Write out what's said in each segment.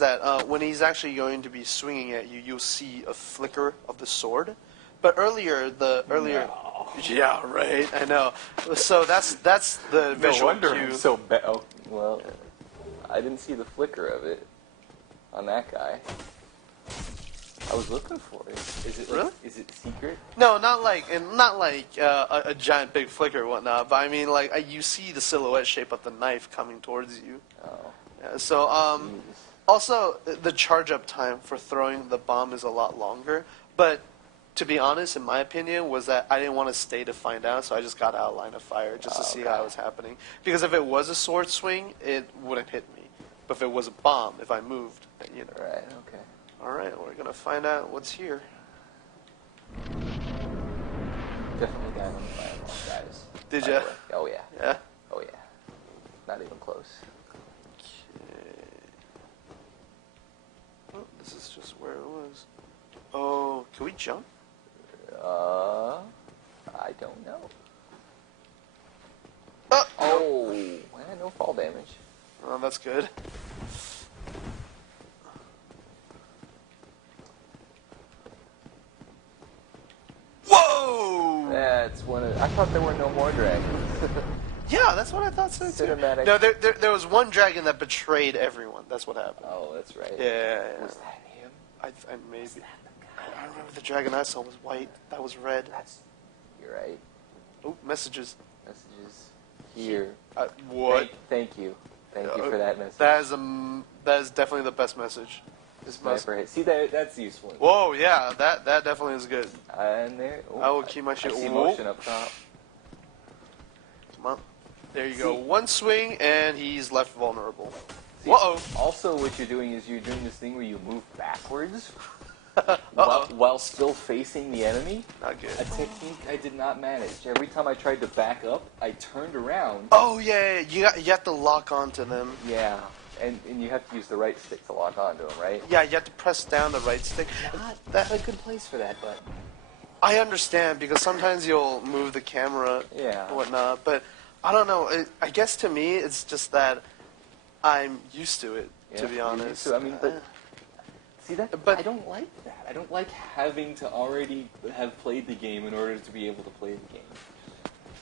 that when he's actually going to be swinging at you, you'll see a flicker of the sword. But earlier. No. Yeah, right. I know. So that's the visual No wonder cue. I'm so bad. Oh, well, I didn't see the flicker of it on that guy. I was looking for it. Is it Really? Is it secret? No, not like a giant big flicker or whatnot. But I mean, like you see the silhouette shape of the knife coming towards you. Oh. Yeah, so Jeez. also the charge up time for throwing the bomb is a lot longer. But to be honest, in my opinion, was that I didn't want to stay to find out, so I just got out of line of fire just to see how it was happening. Because if it was a sword swing, it wouldn't hit me. But if it was a bomb, if I moved, then, you know. Right. Okay. All right, we're gonna find out what's here. Definitely got on the fire wall, guys. Did By ya? the way. Oh yeah. Yeah. Oh yeah. Not even close. Okay. Oh, this is just where it was. Oh, can we jump? I don't know. Oh, No fall damage. oh, that's good. Whoa! That's one of. I thought there were no more dragons. Yeah, that's what I thought so too. Cinematic. No, there was one dragon that betrayed everyone. That's what happened. Oh, that's right. Yeah. Was that him? I maybe. Was that the guy? I remember the dragon I saw was white. That was red. You're right. Oh, messages. Messages here. What? Thank you. Thank you for that message. That is definitely the best message. Sniper hit. See, that's useful. Whoa, yeah, that definitely is good. And there. Oh, I will keep my shit. I see motion up top. Come on. There you go. One swing, and he's left vulnerable. See, Whoa. Also, what you're doing is you're doing this thing where you move backwards while still facing the enemy. Not good. A technique I did not manage. Every time I tried to back up, I turned around. Oh, yeah, you have to lock onto them. Yeah, and you have to use the right stick to lock onto them, right? Yeah, you have to press down the right stick. That's a good place for that button. I understand, because sometimes you'll move the camera and whatnot, but I don't know. I guess to me, it's just that I'm used to it, to be honest. I mean, but see that? But I don't like that. I don't like having to already have played the game in order to be able to play the game.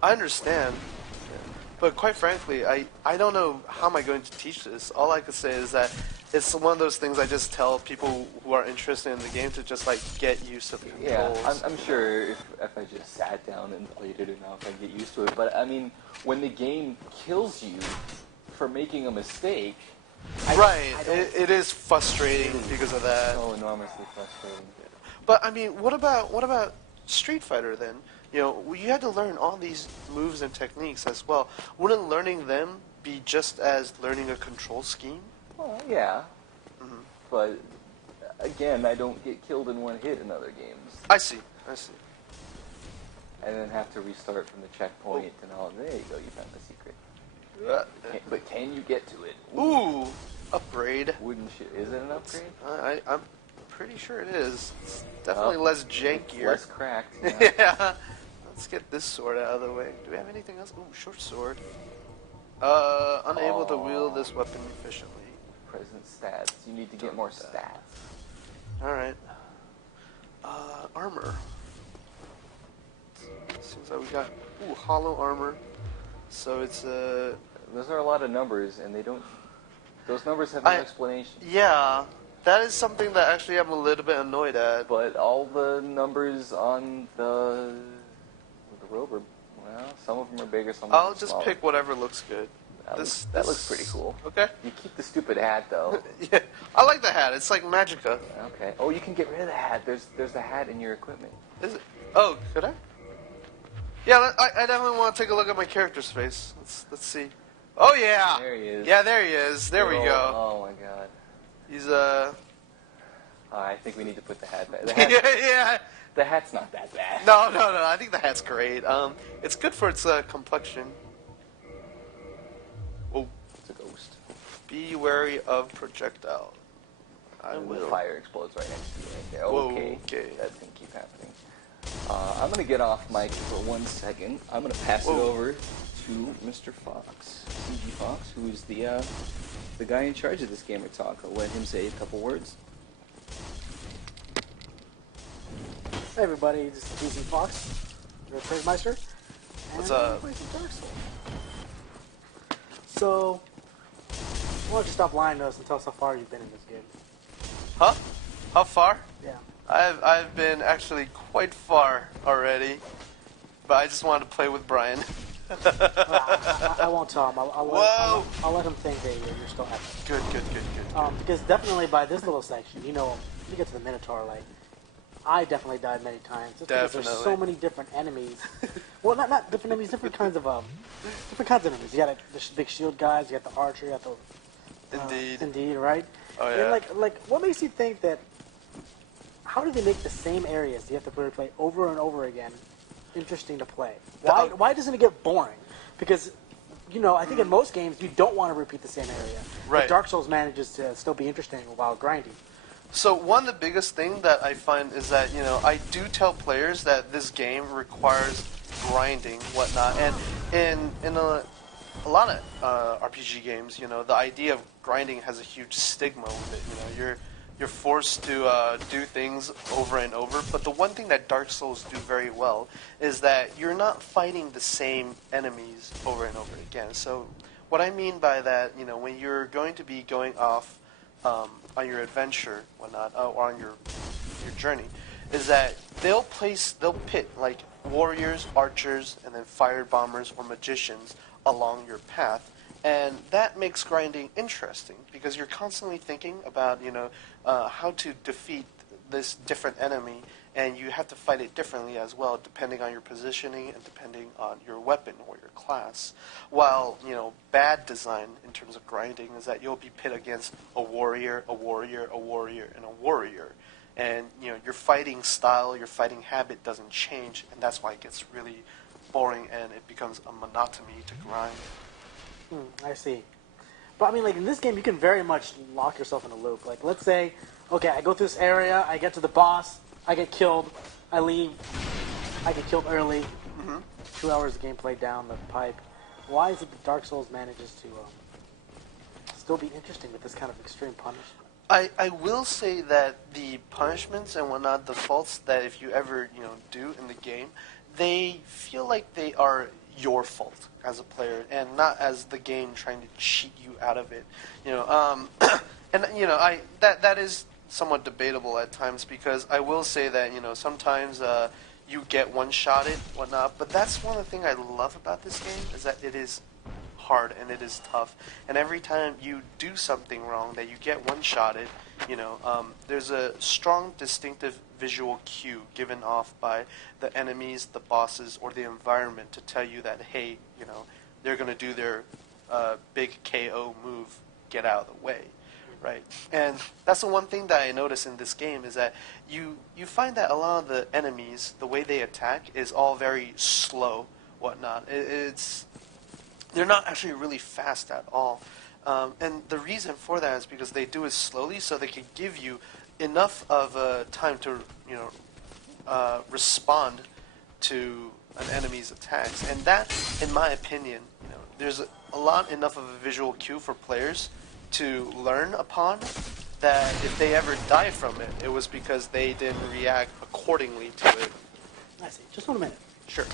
I understand. But quite frankly, I don't know how am I going to teach this. All I could say is that it's one of those things I just tell people who are interested in the game to just like get used to the controls. Yeah, I'm sure if I just sat down and played it enough, I'd get used to it. But I mean, when the game kills you for making a mistake, it is frustrating because of that. So enormously frustrating. But I mean, what about Street Fighter then? You know, you had to learn all these moves and techniques as well. Wouldn't learning them be just as learning a control scheme? Well, yeah. Mm-hmm. But again, I don't get killed in one hit in other games. I see. And then have to restart from the checkpoint and all. There you go. You found the secret. But can you get to it? Ooh, upgrade. Wouldn't you? Is it an upgrade? I'm pretty sure it is. It's definitely less jankier. Less cracked. Yeah. Let's get this sword out of the way. Do we have anything else? Ooh, short sword. Unable to wield this weapon efficiently. Present stats. You need to get more stats. Alright. Armor. Seems like we got hollow armor. So it's those are a lot of numbers, and they don't. Those numbers have no explanation. Yeah, that is something that actually I'm a little bit annoyed at. But all the numbers on the robe are, well, some of them are bigger, some of them are I'll just smaller. pick whatever looks good. That looks pretty cool. Okay. You keep the stupid hat though. Yeah, I like the hat. It's like Magica. Okay. Oh, you can get rid of the hat. There's the hat in your equipment. Is it? Oh, could I? Yeah, I definitely want to take a look at my character's face. Let's see. Oh yeah. There he is. Yeah, there he is. There we go. Oh my god. He's I think we need to put the hat back. yeah. The hat's not that bad. No. I think the hat's great. It's good for its complexion. Oh, it's a ghost. Be wary of projectile. I will. The fire explodes right next to you. Right there. Whoa, okay. okay. That thing keep happening. I'm gonna get off mic for 1 second. I'm gonna pass it over to Mr. Fox, GCFOX, who is the guy in charge of this Gamertalk. I'll let him say a couple words. Hey everybody, this is GCFOX, your Trademeister. What's up? Play some Dark Souls. So, why don't you stop lying to us and tell us how far you've been in this game? Huh? How far? Yeah. I've been actually quite far already, but I just wanted to play with Brian. I won't tell him. Whoa! I'll let him think that you're still at it. Good. Because definitely by this little section, you know, you get to the Minotaur, like, I definitely died many times. Just because there's so many different enemies. Well, not different enemies, different kinds of enemies. You got the big shield guys, you got the archer, you got the... Indeed, right? Oh, yeah. And, like, what makes you think that... How do they make the same areas you have to play over and over again interesting to play? Why doesn't it get boring? Because, you know, I think in most games, you don't want to repeat the same area. Right. But Dark Souls manages to still be interesting while grinding. So one of the biggest thing that I find is that, you know, I do tell players that this game requires grinding, whatnot, and in a lot of RPG games, you know, the idea of grinding has a huge stigma with it. You know, you're forced to do things over and over. But the one thing that Dark Souls do very well is that you're not fighting the same enemies over and over again. So what I mean by that, you know, when you're going to be going off on your adventure, whatnot, or on your journey, is that they'll pit like warriors, archers, and then fire bombers or magicians along your path, and that makes grinding interesting because you're constantly thinking about, you know, how to defeat this different enemy, and you have to fight it differently as well, depending on your positioning and depending on your weapon or your class. While, you know, bad design in terms of grinding is that you'll be pit against a warrior, a warrior, a warrior, and a warrior. And, you know, your fighting style, your fighting habit doesn't change, and that's why it gets really boring and it becomes a monotony to grind. I see. But I mean, like, in this game, you can very much lock yourself in a loop. Like, let's say, okay, I go through this area, I get to the boss, I get killed, I leave, I get killed early, 2 hours of gameplay down the pipe. Why is it that Dark Souls manages to still be interesting with this kind of extreme punishment? I will say that the punishments and whatnot, the faults that if you ever, you know, do in the game, they feel like they are your fault as a player and not as the game trying to cheat you out of it. You know, and you know, that is somewhat debatable at times because I will say that, you know, sometimes you get one-shotted, whatnot, but that's one of the things I love about this game is that it is hard and it is tough, and every time you do something wrong that you get one-shotted, you know, there's a strong distinctive visual cue given off by the enemies, the bosses, or the environment to tell you that, hey, you know, they're going to do their big KO move, get out of the way, right? And that's the one thing that I notice in this game is that you find that a lot of the enemies, the way they attack is all very slow, whatnot. They're not actually really fast at all. And the reason for that is because they do it slowly so they can give you enough of time to, you know, respond to an enemy's attacks. And that, in my opinion, you know, there's a lot enough of a visual cue for players to learn upon that if they ever die from it, it was because they didn't react accordingly to it. I see. Just 1 minute. Sure.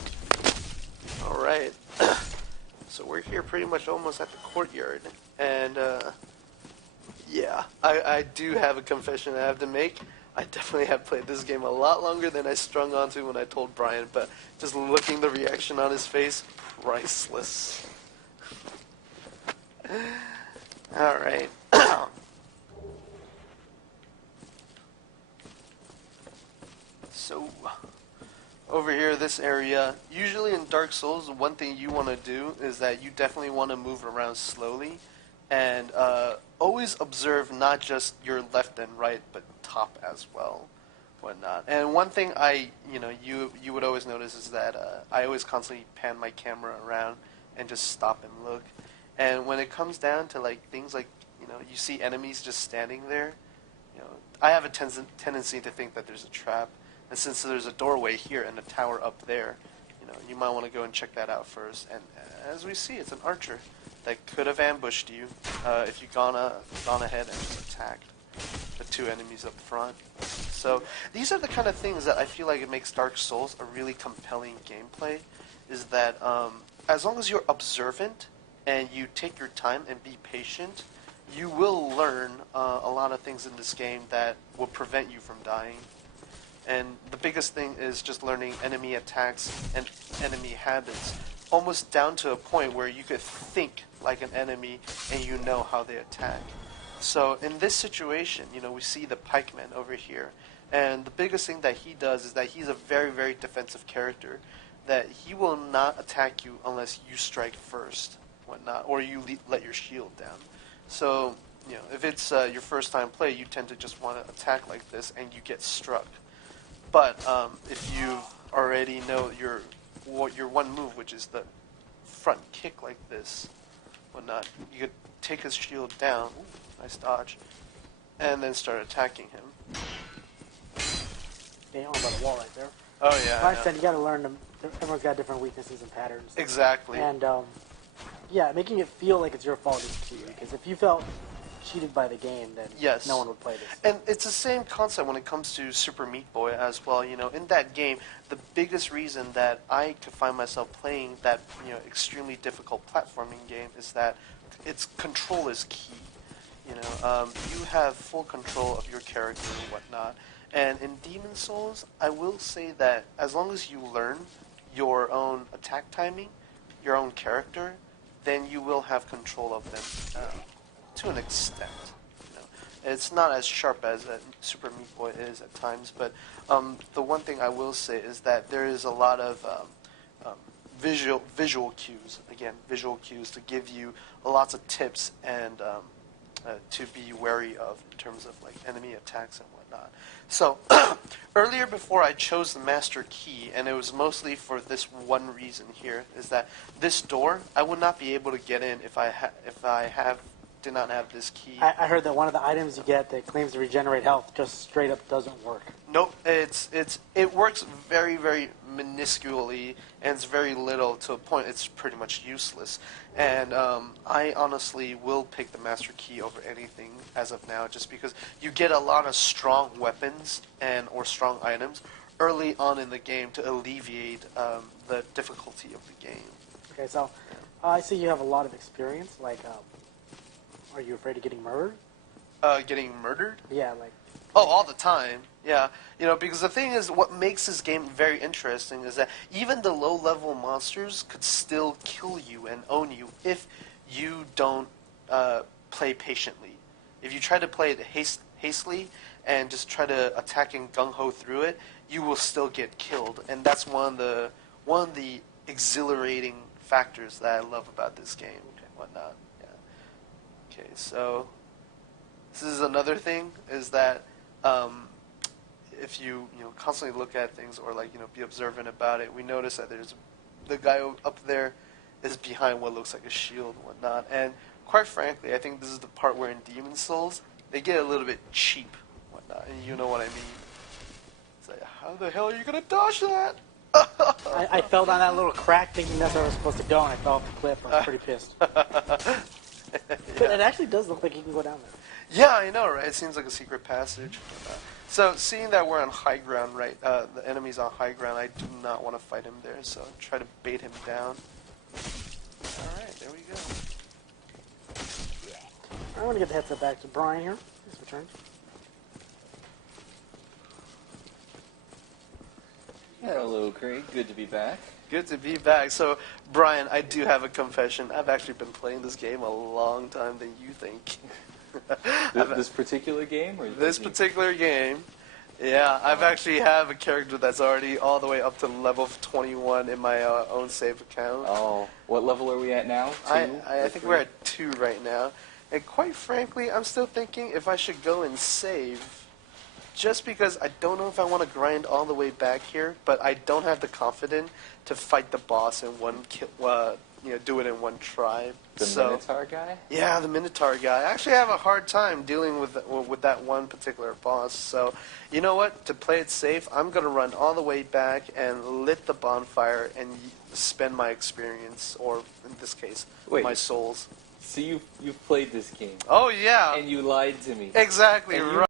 All right. So we're here pretty much almost at the courtyard, and yeah, I do have a confession I have to make. I definitely have played this game a lot longer than I strung onto when I told Brian, but just looking the reaction on his face, priceless. All right. So, over here, this area, usually in Dark Souls, one thing you want to do is that you definitely want to move around slowly and always observe not just your left and right, but top as well, whatnot. And one thing you would always notice is that I always constantly pan my camera around and just stop and look. And when it comes down to like things like, you know, you see enemies just standing there, you know, I have a tendency to think that there's a trap. And since there's a doorway here and a tower up there, you know, you might want to go and check that out first. And as we see, it's an archer that could have ambushed you if you gone ahead and just attacked the two enemies up front. So these are the kind of things that I feel like it makes Dark Souls a really compelling gameplay, is that as long as you're observant and you take your time and be patient, you will learn a lot of things in this game that will prevent you from dying. And the biggest thing is just learning enemy attacks and enemy habits, almost down to a point where you could think like an enemy and you know how they attack. So in this situation, we see the pikeman over here, and the biggest thing that he does is that he's a very, very defensive character, that he will not attack you unless you strike first, whatnot, or you let your shield down. So, if it's your first time play, you tend to just want to attack like this and you get struck. But if you already know your one move, which is the front kick like this, whatnot, you could take his shield down, ooh, nice dodge, and then start attacking him. They on by the wall right there. Oh yeah. Like I said, you got to learn them. Everyone's got different weaknesses and patterns. Exactly. And yeah, making it feel like it's your fault is key. Because if you felt cheated by the game, then yes, no one would play this. And it's the same concept when it comes to Super Meat Boy as well. In that game, the biggest reason that I could find myself playing that extremely difficult platforming game is that its control is key. You have full control of your character and whatnot. And in Demon Souls, I will say that as long as you learn your own attack timing, your own character, then you will have control of them to an extent. It's not as sharp as Super Meat Boy is at times, but the one thing I will say is that there is a lot of visual cues. Again, visual cues to give you lots of tips and to be wary of in terms of like enemy attacks and whatnot. So earlier, before I chose the master key, and it was mostly for this one reason here, is that this door I would not be able to get in if I did not have this key. I heard that one of the items you get that claims to regenerate health just straight up doesn't work. Nope, it works very, very minusculely, and it's very little to a point it's pretty much useless. And I honestly will pick the master key over anything as of now, just because you get a lot of strong weapons or strong items early on in the game to alleviate the difficulty of the game. Okay, so I see you have a lot of experience. Like, are you afraid of getting murdered? Getting murdered? Yeah, like... Oh, all the time. Yeah. Because the thing is, what makes this game very interesting is that even the low-level monsters could still kill you and own you if you don't play patiently. If you try to play it hastily and just try to attack and gung-ho through it, you will still get killed. And that's one of the exhilarating factors that I love about this game and whatnot. Yeah. Okay, so this is another thing, is that if you constantly look at things or be observant about it, we notice that there's the guy up there is behind what looks like a shield and whatnot. And quite frankly, I think this is the part where in Demon Souls they get a little bit cheap and whatnot, and you know what I mean. It's like, how the hell are you gonna dodge that? I fell down that little crack thinking that's where I was supposed to go, and I fell off the cliff. I was pretty pissed. But it actually does look like you can go down there. Yeah, I know, right? It seems like a secret passage. So, seeing that we're on high ground, right, the enemy's on high ground, I do not want to fight him there, so try to bait him down. Alright, there we go. I want to get the headset back to Brian here. He's returned. Hello, Craig. Good to be back. Good to be back. So, Brian, I do have a confession. I've actually been playing this game a long time than you think. This particular game? Or this particular game, yeah. I've actually have a character that's already all the way up to level 21 in my own save account. Oh, what level are we at now? 2? I think we're at 2 right now. And quite frankly, I'm still thinking if I should go and save. Just because I don't know if I want to grind all the way back here, but I don't have the confidence to fight the boss in do it in one try. The so, Minotaur guy? Yeah, the Minotaur guy. I actually have a hard time dealing with that one particular boss. So, you know what? To play it safe, I'm going to run all the way back and lit the bonfire and spend my experience, or in this case, Wait. my souls. So you've played this game. Oh, yeah. And you lied to me. Exactly And you right.